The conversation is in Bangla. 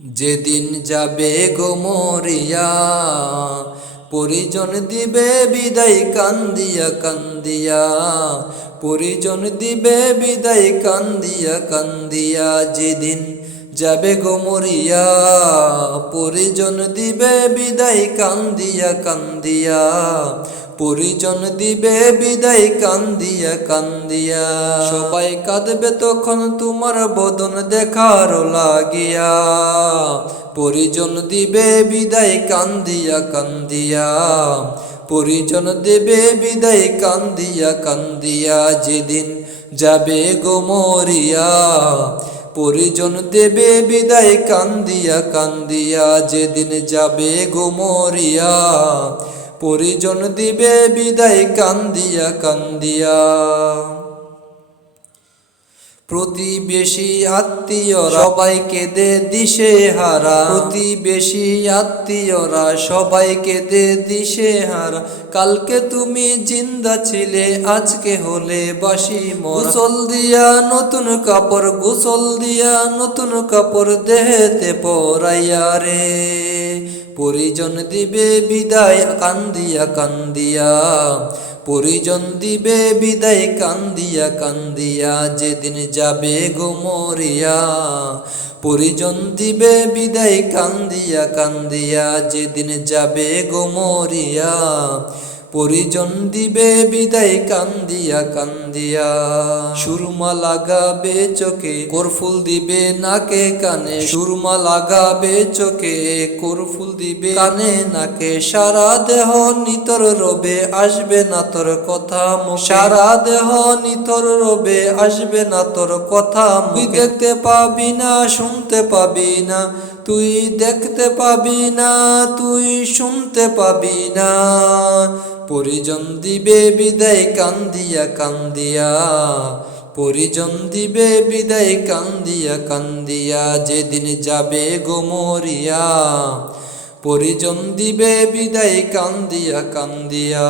যেদিন যাবে গো মরিয়া, পরিজন দিবে বিদায় কান্দিয়া কান্দিয়া, পরিজন দিবে বিদায় কান্দিয়া কান্দিয়া। যেদিন যাবে গো মরিয়া, পরিজন দিবে বিদায় কান্দিয়া কান্দিয়া, পরিজন দিবে বিদায় কান্দিয়া কান্দিয়া। সবাই কাঁদবে তখন তোমার বদন দেখার লাগিয়া, পরিজন দিবে বিদায় কান্দিয়া কান্দিয়া, পরিজন দেবে বিদায় কান্দিয়া কান্দিয়া। যেদিন যাবে গো মরিয়া, পরিজন দেবে বিদায় কান্দিয়া কান্দিয়া। যেদিন যাবে গো মরিয়া, পরিজন দিবে বিদায় কান্দিয়া কান্দিয়া। প্রতিবেশী আত্মীয়রা সবাই কেঁদে দিশে হারা, প্রতিবেশী আত্মীয়রা সবাই কেঁদে দিশে হারা। কালকে তুমি জিন্দা ছিলে, আজকে হলে বাসি মরা। গোসল দিয়া নতুন কাপড়, গোসল দিয়া নতুন কাপড় দেহেতে পরাইয়া রে, পরিজন দিবে বিদায় কান্দিয়া কান্দিয়া, পরিজন দিবে বিদায় কান্দিয়া কান্দিয়া। যেদিন যাবে গো মরিয়া, পরিজন দিবে বিদায় কান্দিয়া কান্দিয়া। যেদিন যাবে গো মরিয়া, পরিজন দিবে বিদায় কান্দিয়া কান্দিয়া। সুরমা লাগাবে চোখে, কর্ফুল দিবে নাকে কানে, সুরমা লাগাবে চোখে, কর্ফুল দিবে কানে নাকে। সারা দেহ নিতর রবে, আসবে না তোর কথা মুখে, সারা দেহ নিতর রবে, আসবে না তোর কথা মুখে। তুই দেখতে পাবি না, শুনতে পাবি না, তুই দেখতে পাবি না, তুই শুনতে পাবি না। পরিজন দিবে বিদায় কান্দিয়া কান্দিয়া, পরিজন দিবে বিদায় কান্দিয়া কান্দিয়া। যেদিন যাবে গো মরিয়া, পরিজন দিবে বিদায় কান্দিয়া কান্দিয়া।